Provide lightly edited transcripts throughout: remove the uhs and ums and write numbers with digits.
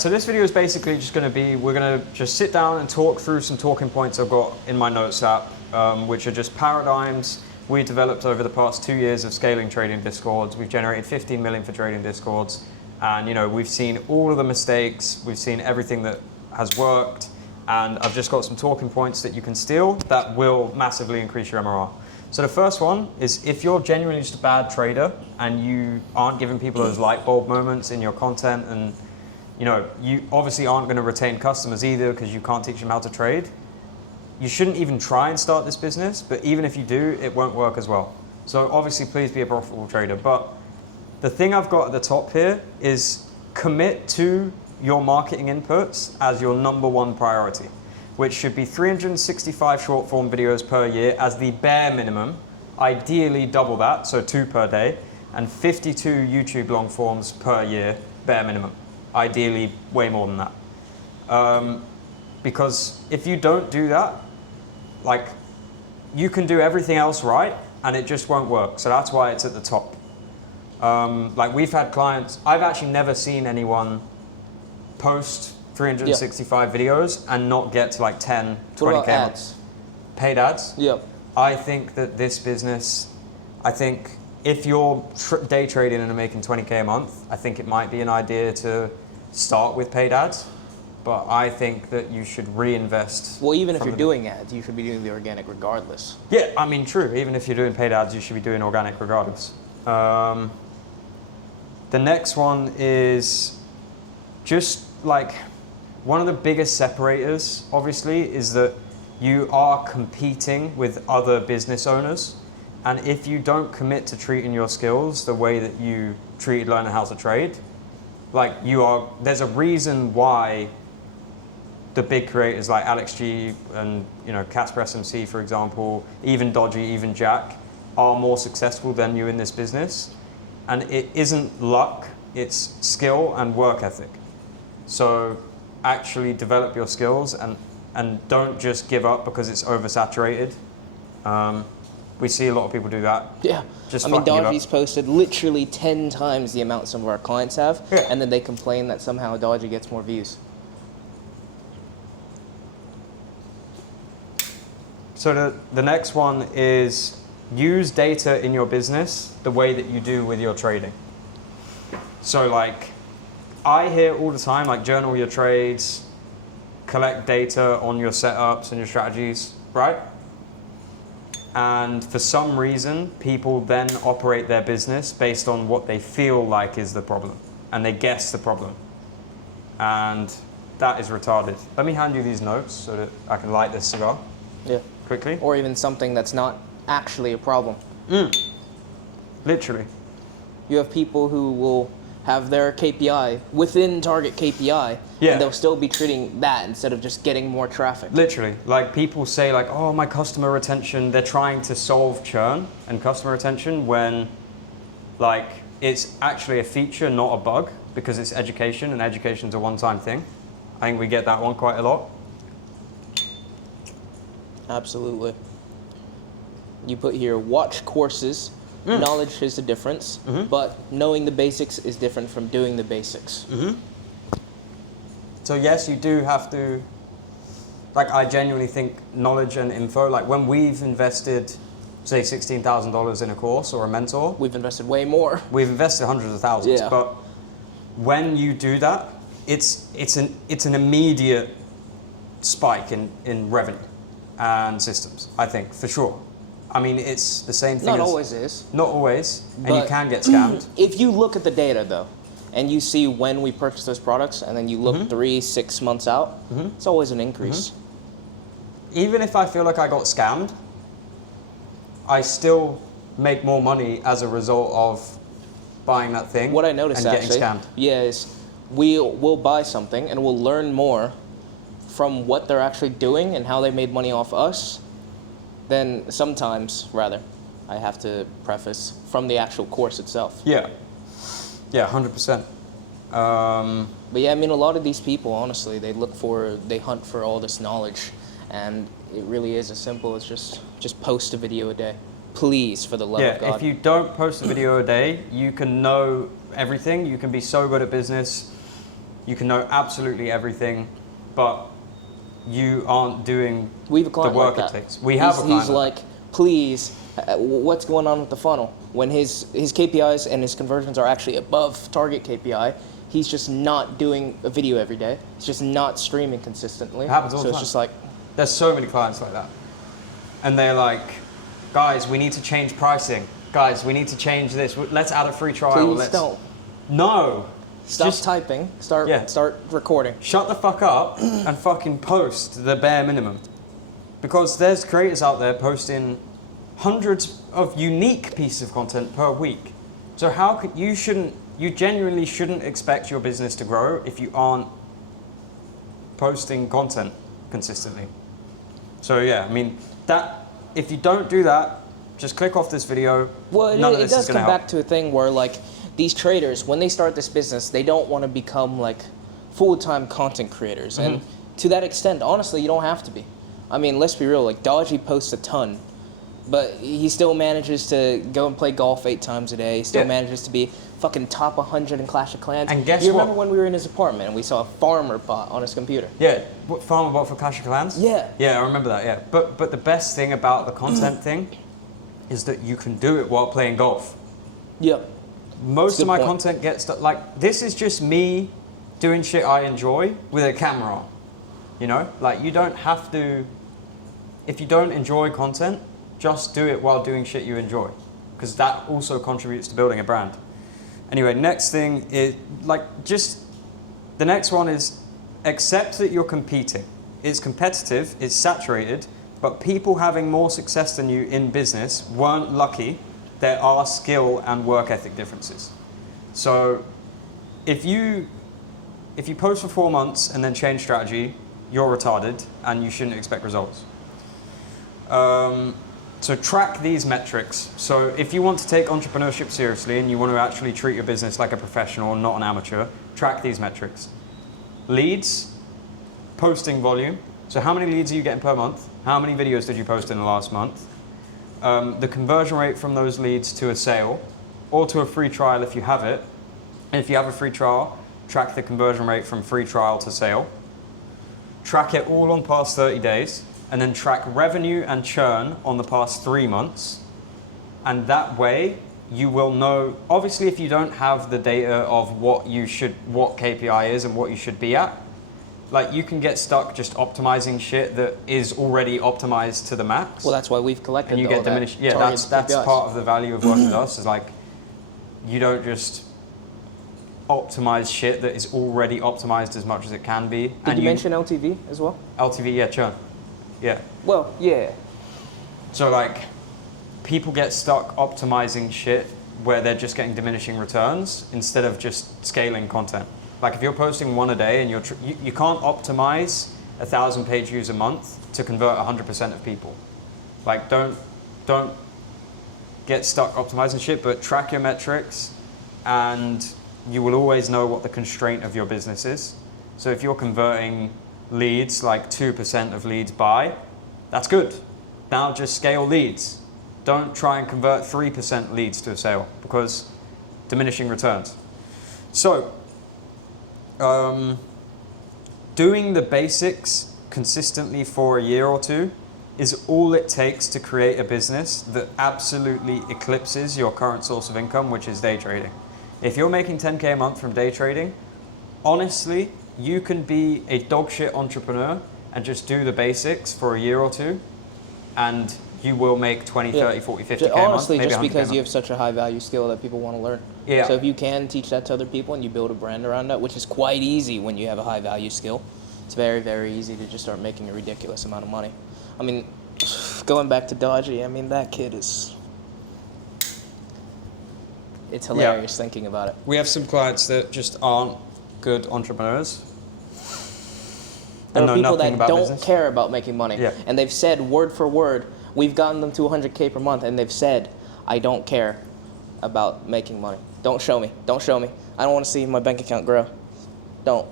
Alright, so this video is basically just going to be, we're going to just sit down and talk through some talking points I've got in my notes app, which are just paradigms we developed over the past 2 years of scaling trading discords. We've generated 15 million for trading discords, and we've seen all of the mistakes, we've seen everything that has worked, and I've just got some talking points that you can steal that will massively increase your MRR. So the first one is, if you're genuinely just a bad trader and you aren't giving people those light bulb moments in your content, and you obviously aren't going to retain customers either because you can't teach them how to trade, you shouldn't even try and start this business, but even if you do, it won't work as well. So obviously, please be a profitable trader. But the thing I've got at the top here is commit to your marketing inputs as your #1 priority, which should be 365 short form videos per year as the bare minimum, ideally double that, so 2 per day, and 52 YouTube long forms per year, bare minimum. Ideally way more than that. Because if you don't do that, like, you can do everything else right and it just won't work. So that's why it's at the top. Like, we've had clients, I've actually never seen anyone post 365 videos and not get to like 10, 20K ads? Paid ads? Yep. I think that this business, if you're day trading and are making 20K a month, I think it might be an idea to start with paid ads. But I think that you should reinvest. Well, even if you're doing ads, you should be doing the organic regardless. Yeah, I mean, true. Even if you're doing paid ads, you should be doing organic regardless. The next one is just like, one of the biggest separators, obviously, is that you are competing with other business owners. And if you don't commit to treating your skills the way that you treated learning how to trade, like, there's a reason why the big creators like Alex G and Casper SMC, for example, even Dodgy, even Jack, are more successful than you in this business. And it isn't luck, it's skill and work ethic. So actually develop your skills and don't just give up because it's oversaturated. We see a lot of people do that. Yeah. Just I mean, Dodgy's posted literally 10 times the amount some of our clients have, and then they complain that somehow Dodgy gets more views. So the next one is, use data in your business the way that you do with your trading. So like, I hear all the time, like, journal your trades, collect data on your setups and your strategies, right? And for some reason, people then operate their business based on what they feel like is the problem, and they guess the problem. And that is retarded. Let me hand you these notes so that I can light this cigar. Yeah. Quickly. Or even something that's not actually a problem. Literally. You have people who will have their KPI within target KPI, and they'll still be treating that instead of just getting more traffic. Literally. Like, people say like, oh, my customer retention, they're trying to solve churn and customer retention when, like, it's actually a feature, not a bug, because it's education, and education's a one-time thing. I think we get that one quite a lot. Absolutely. You put here, watch courses. Knowledge is the difference, but knowing the basics is different from doing the basics. So yes, you do have to, like, I genuinely think knowledge and info, like, when we've invested, say, $16,000 in a course or a mentor. We've invested way more. We've invested hundreds of thousands, Yeah. but when you do that, it's an immediate spike in revenue and systems, I think, for sure. I mean, it's the same thing. Not always is. Not always, and you can get scammed. If you look at the data, though, and you see when we purchase those products, and then you look 3-6 months out, it's always an increase. Even if I feel like I got scammed, I still make more money as a result of buying that thing. What I noticed, and getting scammed. is we'll buy something and we'll learn more from what they're actually doing and how they made money off us. Then sometimes, rather, I have to preface, from the actual course itself. Yeah, 100%. But yeah, I mean, a lot of these people, honestly, they hunt for all this knowledge, and it really is as simple as just post a video a day. Please, for the love of God. Yeah, if you don't post a video a day, you can know everything. You can be so good at business. You can know absolutely everything, but you aren't doing We have a the client work like it that. takes. We have a client He's like, please, what's going on with the funnel? When his KPIs and his conversions are actually above target KPI, he's just not doing a video every day. He's just not streaming consistently. It happens all so the it's time. just like, There's so many clients like that. And they're like, guys, we need to change pricing. Guys, we need to change this. Let's add a free trial. please don't. No. Stop Just typing. Yeah. Start recording. shut the fuck up and fucking post the bare minimum. Because there's creators out there posting hundreds of unique pieces of content per week. So how could you genuinely shouldn't expect your business to grow if you aren't posting content consistently. So yeah, I mean that if you don't do that, just click off this video. Well, None it of this does is gonna come help. back to a thing where like these traders, when they start this business, they don't want to become like full-time content creators, and Mm-hmm. to that extent, honestly, you don't have to be. I mean, let's be real. Like Dodgy posts a ton, but he still manages to go and play golf 8 times a day. He still Yeah. manages to be fucking top 100 in Clash of Clans. And guess you remember what? when we were in his apartment and we saw a farmer bot on his computer? Yeah, what Farmer Bot for Clash of Clans? Yeah. Yeah, I remember that, yeah. But the best thing about the content thing is that you can do it while playing golf. Yep. Most Good of my point. content gets like this is just me doing shit I enjoy with a camera on. You know? Like you don't have to if you don't enjoy content, just do it while doing shit you enjoy. Because that also contributes to building a brand. Anyway, next thing is like just the next one is accept that you're competing. It's competitive, it's saturated, but people having more success than you in business weren't lucky. There are skill and work ethic differences. So if you post for 4 months and then change strategy, you're retarded and you shouldn't expect results. So track these metrics. So if you want to take entrepreneurship seriously and you want to actually treat your business like a professional and not an amateur, track these metrics. Leads, posting volume. So how many leads are you getting per month? How many videos did you post in the last month? The conversion rate from those leads to a sale or to a free trial if you have it. And if you have a free trial, track the conversion rate from free trial to sale. Track it all on past 30 days and then track revenue and churn on the past 3 months. And that way you will know, obviously if you don't have the data of what KPI is and what you should be at, like you can get stuck just optimizing shit that is already optimized to the max. Well, that's why we've collected And you all get that diminished. Yeah, target that's KPIs. part of the value of working with us is like you don't just optimize shit that is already optimized as much as it can be. Did you mention LTV as well? LTV? Yeah, churn. Yeah. Well, yeah. So like people get stuck optimizing shit where they're just getting diminishing returns instead of just scaling content. Like if you're posting 1 a day and you can't optimize 1,000 page views a month to convert 100% of people. Like don't get stuck optimizing shit, but track your metrics and you will always know what the constraint of your business is. So if you're converting leads, like 2% of leads buy, that's good. Now just scale leads. Don't try and convert 3% leads to a sale because diminishing returns. So doing the basics consistently for a year or 2 is all it takes to create a business that absolutely eclipses your current source of income, which is day trading. If you're making 10K a month from day trading, honestly, you can be a dog shit entrepreneur and just do the basics for a year or 2 and you will make 20, 30, 40, 50K a month. Honestly, maybe just 100K a because month. you have such a high value skill that people want to learn. Yeah. So if you can teach that to other people and you build a brand around that, which is quite easy when you have a high value skill, it's very, very easy to just start making a ridiculous amount of money. I mean, going back to Dodgy, I mean, that kid is... It's hilarious thinking about it. We have some clients that just aren't good entrepreneurs. There and are know people nothing that about don't business. care about making money. Yeah. And they've said word for word, we've gotten them to 100K per month, and they've said, I don't care about making money. Don't show me. Don't show me. I don't want to see my bank account grow. Don't.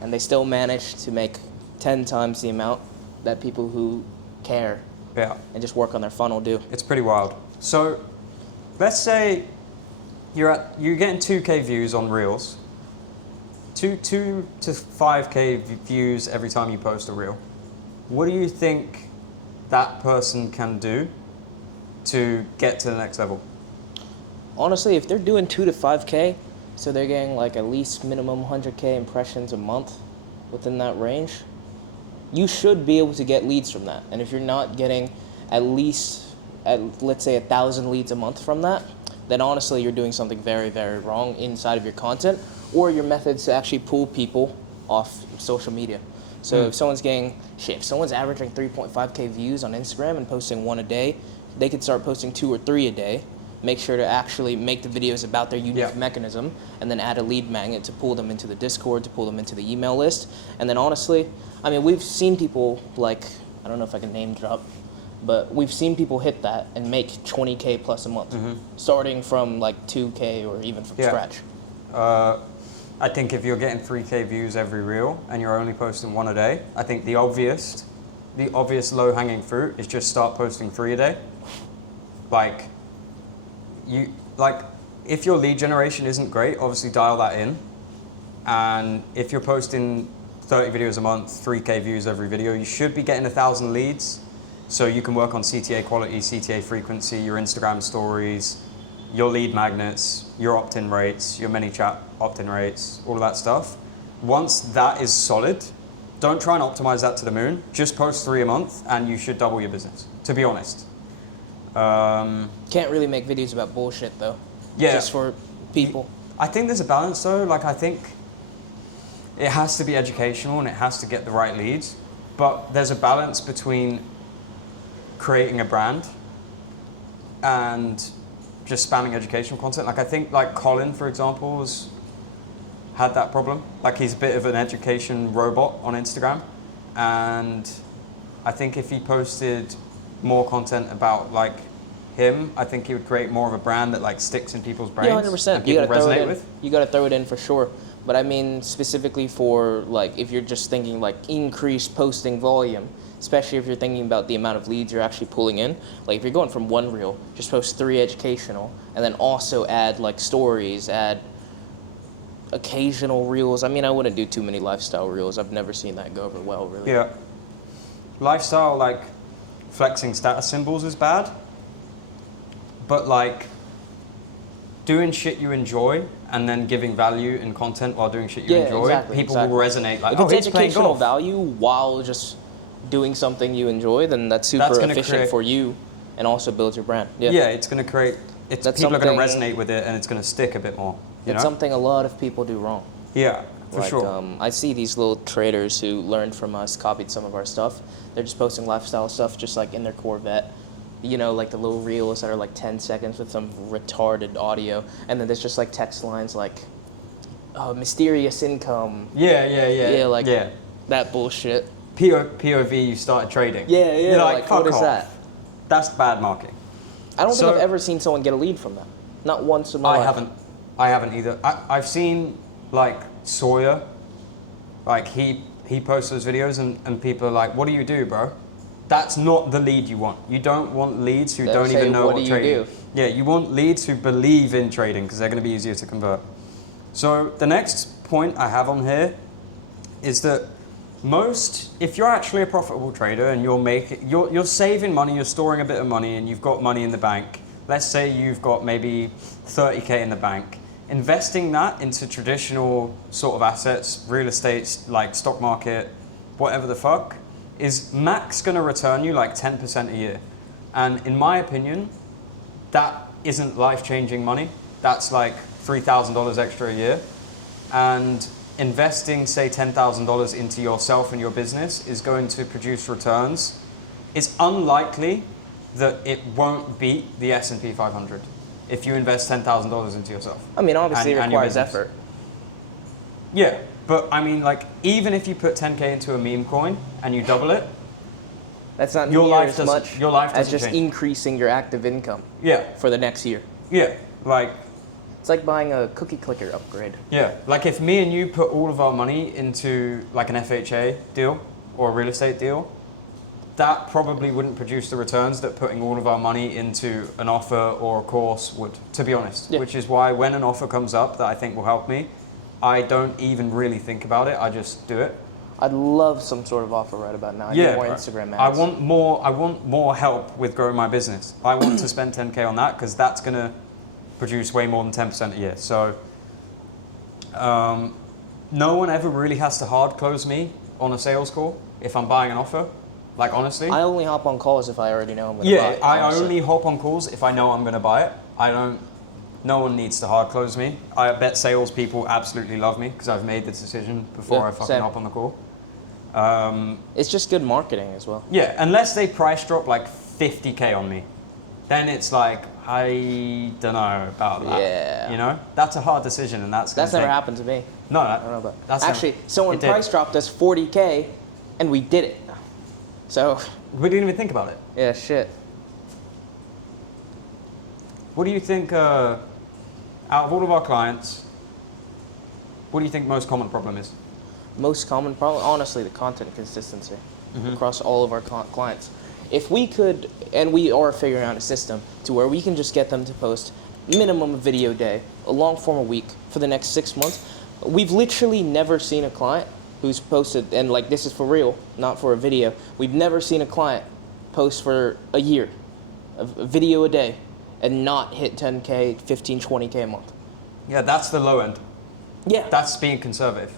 And they still manage to make 10 times the amount that people who care Yeah, and just work on their funnel do. it's pretty wild. So let's say you're getting 2K views on Reels. 2 to 5K views every time you post a reel. What do you think that person can do to get to the next level? Honestly, if they're doing 2 to 5K, so they're getting like at least minimum 100K impressions a month within that range, you should be able to get leads from that. And if you're not getting at least, let's say, 1,000 leads a month from that, then honestly, you're doing something very, very wrong inside of your content or your methods to actually pull people off social media. So if someone's if someone's averaging 3.5K views on Instagram and posting 1 a day, they could start posting 2 or 3 a day. Make sure to actually make the videos about their unique mechanism, and then add a lead magnet to pull them into the Discord, to pull them into the email list. And then honestly, I mean, we've seen people like, I don't know if I can name drop, but we've seen people hit that and make 20K plus a month, starting from like 2K or even from scratch. I think if you're getting 3K views every reel and you're only posting 1 a day, I think the obvious low-hanging fruit is just start posting 3 a day. If your lead generation isn't great, obviously dial that in. And if you're posting 30 videos a month, 3K views every video, you should be getting 1,000 leads. So you can work on CTA quality, CTA frequency, your Instagram stories, your lead magnets, your opt-in rates, your ManyChat opt-in rates, all of that stuff. Once that is solid, don't try and optimize that to the moon. Just post 3 a month and you should double your business, to be honest. Can't really make videos about bullshit though. Yeah. Just for people. I think there's a balance though. Like, I think it has to be educational and it has to get the right leads, but there's a balance between creating a brand and just spamming educational content. Like, I think like Colin, for example, had that problem. Like, he's a bit of an education robot on Instagram, and I think if he posted more content about like him, I think he would create more of a brand that like sticks in people's brains. Yeah, 100%. And people resonate with. You gotta throw it in for sure. But I mean, specifically for like, if you're just thinking like increased posting volume, especially if you're thinking about the amount of leads you're actually pulling in. Like if you're going from 1 reel, just post 3 educational, and then also add like stories, add occasional reels. I mean, I wouldn't do too many lifestyle reels. I've never seen that go over well, really. Yeah. Lifestyle, like flexing status symbols is bad, but like doing shit you enjoy and then giving value in content while doing shit you enjoy, people will resonate. Like, if it's educational value while just doing something you enjoy, then that's super efficient for you and also builds your brand. Yeah, it's going to create, people are going to resonate with it and it's going to stick a bit more. It's something a lot of people do wrong. Yeah, for sure. I see these little traders who learned from us, copied some of our stuff. They're just posting lifestyle stuff just like in their Corvette. You know, like the little reels that are like 10 seconds with some retarded audio. And then there's just like text lines like, mysterious income. Yeah, like that bullshit. POV, you started trading. Yeah. You're like what fuck is off. that? That's bad marketing. I don't think I've ever seen someone get a lead from that. Not once in my life. I haven't either. I've seen like Sawyer, like he posts those videos and people are like, what do you do, bro? That's not the lead you want. You don't want leads who don't even know what trading is. Yeah, you want leads who believe in trading because they're going to be easier to convert. So the next point I have on here is that if you're actually a profitable trader and you're saving money, you're storing a bit of money and you've got money in the bank, let's say you've got maybe 30K in the bank, investing that into traditional sort of assets, real estate, like stock market, whatever the fuck, is max going to return you like 10% a year. And in my opinion, that isn't life-changing money. That's like $3,000 extra a year. And investing, say, $10,000 into yourself and your business is going to produce returns. It's unlikely that it won't beat the S&P 500 if you invest $10,000 into yourself. I mean, obviously it requires effort. Yeah. But I mean, like, even if you put 10K into a meme coin and you double it, that's not near as much as just change. Increasing your active income. Yeah. For the next year. Yeah, like. It's like buying a cookie clicker upgrade. Yeah, like if me and you put all of our money into like an FHA deal or a real estate deal, that probably wouldn't produce the returns that putting all of our money into an offer or a course would, to be honest. Yeah. Which is why when an offer comes up that I think will help me, I don't even really think about it. I just do it. I'd love some sort of offer right about now. I need more bro. Instagram I ads. want more help with growing my business. I want to spend 10K on that because that's gonna produce way more than 10% a year. So no one ever really has to hard close me on a sales call if I'm buying an offer. Like, honestly. I only hop on calls if I already know I'm going to buy Yeah, it. I honestly. only hop on calls if I know I'm gonna buy it. No one needs to hard close me. I bet salespeople absolutely love me because I've made the decision before Yeah, I fucking same. hop on the call. It's just good marketing as well. Yeah, unless they price drop like 50K on me, then it's like, I don't know about that. Yeah. You know, that's a hard decision, and that's That's never happened to me. No, I don't know about that's Actually, someone it did. price dropped us 40K and we did it. So, We didn't even think about it. yeah, shit. What do you think? Out of all of our clients, what do you think most common problem is? Most common problem, honestly, the content consistency across all of our clients. If we could, and we are figuring out a system to where we can just get them to post minimum a video a day, a long form a week for the next 6 months. We've literally never seen a client who's posted, and like this is for real, not for a video. We've never seen a client post for a year, a video a day, and not hit 10K, 15, 20K a month. Yeah, that's the low end. Yeah. That's being conservative.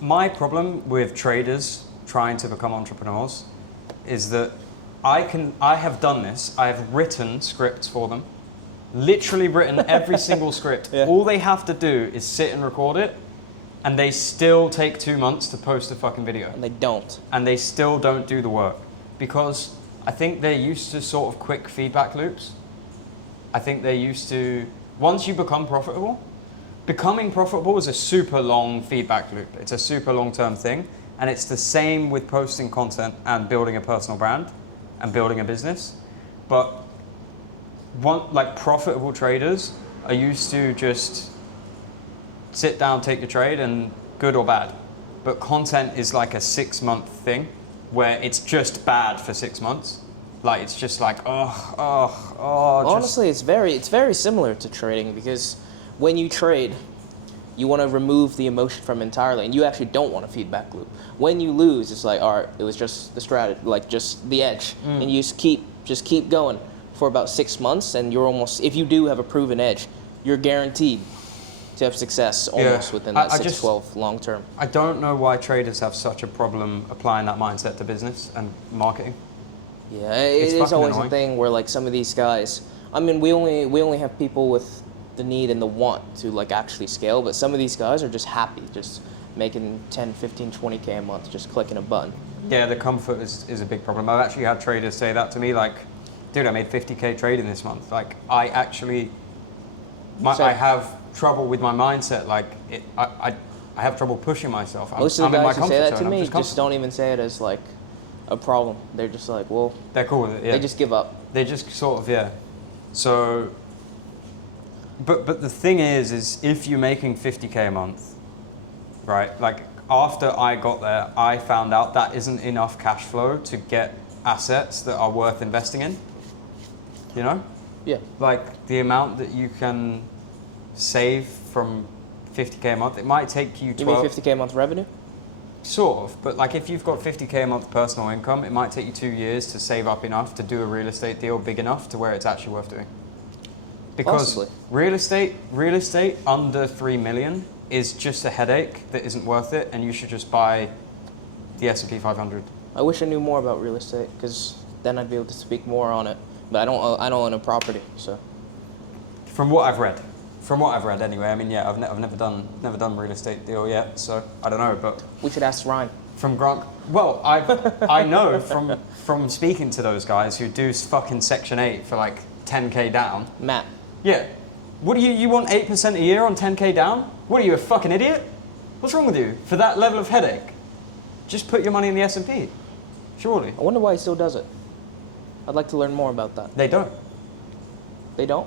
My problem with traders trying to become entrepreneurs is that I have done this. I have written scripts for them, literally written every single script. Yeah. All they have to do is sit and record it, and they still take 2 months to post a fucking video. And they don't. And they still don't do the work because I think they're used to sort of quick feedback loops. I think they're used to, once you become profitable, becoming profitable is a super long feedback loop. It's a super long-term thing. And it's the same with posting content and building a personal brand and building a business. But like profitable traders are used to just sit down, take your trade, and good or bad. But content is like a 6-month thing where it's just bad for 6 months. Like, it's just like, Honestly, it's very similar to trading because when you trade, you want to remove the emotion from entirely, and you actually don't want a feedback loop. When you lose, it's like, all right, it was just the strategy, like just the edge, and you just keep going for about 6 months, and you're almost, if you do have a proven edge, you're guaranteed to have success almost within that 6 to 12 long term. I don't know why traders have such a problem applying that mindset to business and marketing. Yeah, it is fucking always annoying. a thing where like some of these guys, I mean, we only have people with the need and the want to like actually scale, but some of these guys are just happy, just making 10, 15, 20K a month, just clicking a button. Yeah, the comfort is a big problem. I've actually had traders say that to me, like, dude, I made 50K trading this month. Like, I actually, I have trouble with my mindset. Like, I have trouble pushing myself. Most of the I'm in my guys who say comfort that to zone. I'm me just just don't even say it as like a problem. They're just like, well, They're cool with it, yeah. they just give up. They just sort of, yeah. So, but the thing is if you're making 50K a month, right? Like, after I got there, I found out that isn't enough cash flow to get assets that are worth investing in. You know? Yeah. Like, the amount that you can save from 50K a month, it might take you 12... You mean 50K a month revenue? Sort of, but like if you've got 50K a month personal income, it might take you 2 years to save up enough to do a real estate deal big enough to where it's actually worth doing. Because Possibly. real estate under 3 million is just a headache that isn't worth it, and you should just buy the S&P 500. I wish I knew more about real estate because then I'd be able to speak more on it. But I don't own a property, so. From what I've read anyway. I mean, yeah, I've never done a real estate deal yet, so I don't know, but We should ask Ryan. from Grant, well, I know from speaking to those guys who do fucking Section 8 for like 10K down. Matt. Yeah. What do you want 8% a year on 10K down? What are you, a fucking idiot? What's wrong with you? For that level of headache? Just put your money in the S&P. Surely. I wonder why he still does it. I'd like to learn more about that. They don't. They don't?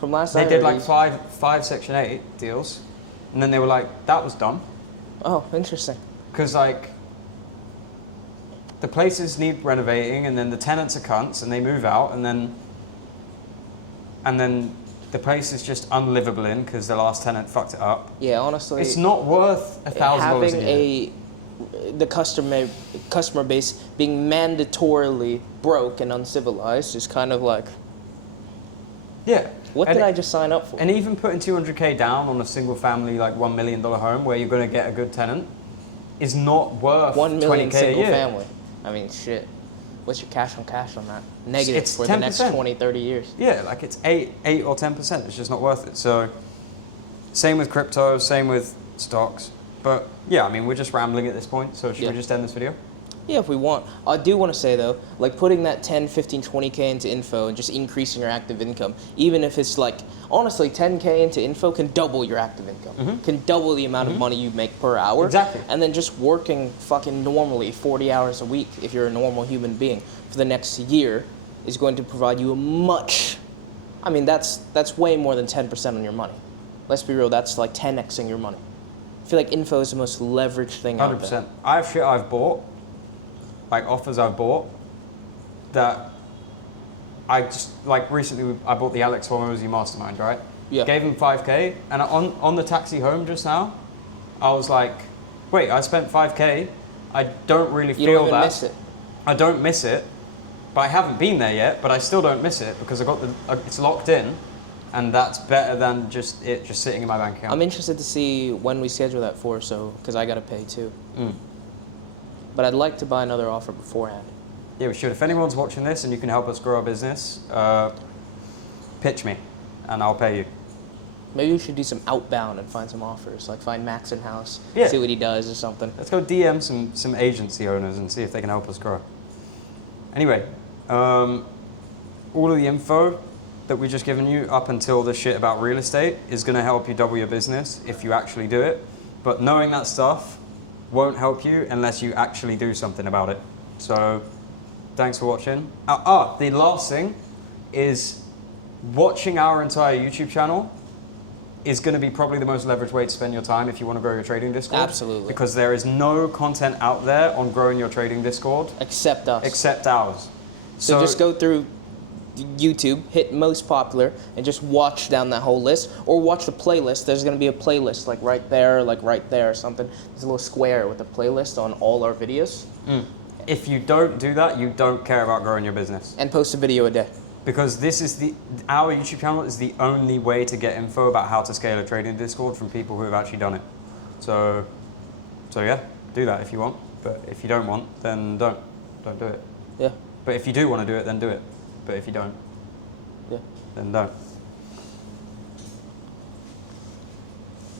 From last They I did heard, like five Section 8 deals, and then they were like, that was dumb. Oh, interesting. Because like, the places need renovating, and then the tenants are cunts, and they move out, and then The place is just unlivable in because the last tenant fucked it up. Yeah, honestly, It's not worth $1,000 having a year. the customer base being mandatorily broke and uncivilized is kind of like, Yeah. what And did I just sign up for? And even putting 200K down on a single family, like $1 million home where you're going to get a good tenant is not worth 1 million 20K a single year. family. I mean, shit. What's your cash on that? Negative It's for the next 10%. 20, 30 years. Yeah, like it's 8 or 10%. It's just not worth it. So, same with crypto, same with stocks. But yeah, I mean, we're just rambling at this point. So should Yeah. we just end this video? Yeah, if we want. I do want to say, though, like putting that 10, 15, 20K into info and just increasing your active income, even if it's like, honestly, 10K into info can double your active income, can double the amount of money you make per hour. Exactly. And then just working fucking normally 40 hours a week, if you're a normal human being, for the next year is going to provide you a much, I mean, that's way more than 10% on your money. Let's be real, that's like 10xing your money. I feel like info is the most leveraged thing out there. 100%. I have shit I've bought, like offers I've bought, that I just, like recently I bought the Alex Hormozy Mastermind, right? Yeah. Gave him 5K, and on the taxi home just now, I was like, wait, I spent 5K, I don't really You feel don't even that. miss it. I don't miss it, but I haven't been there yet, but I still don't miss it because I got it's locked in, and that's better than just sitting in my bank account. I'm interested to see when we schedule that for, so because I gotta pay too. But I'd like to buy another offer beforehand. Yeah, we should. If anyone's watching this and you can help us grow our business, pitch me, and I'll pay you. Maybe we should do some outbound and find some offers, like find Max in house, Yeah. see what he does or something. Let's go DM some agency owners and see if they can help us grow. Anyway, all of the info that we've just given you up until the shit about real estate is going to help you double your business if you actually do it. But knowing that stuff won't help you unless you actually do something about it. So thanks for watching. The last thing is watching our entire YouTube channel is going to be probably the most leveraged way to spend your time if you want to grow your trading Discord. Absolutely. Because there is no content out there on growing your trading Discord Except us. except ours. So just go through YouTube, hit most popular, and just watch down that whole list, or watch the playlist. There's going to be a playlist like right there or something. There's a little square with a playlist on all our videos. If you don't do that, you don't care about growing your business. And post a video a day. Because this is our YouTube channel is the only way to get info about how to scale a trading Discord from people who have actually done it. So yeah, do that if you want. But if you don't want, then don't do it. Yeah. But if you do want to do it, then do it. But if you don't, Yeah. then don't.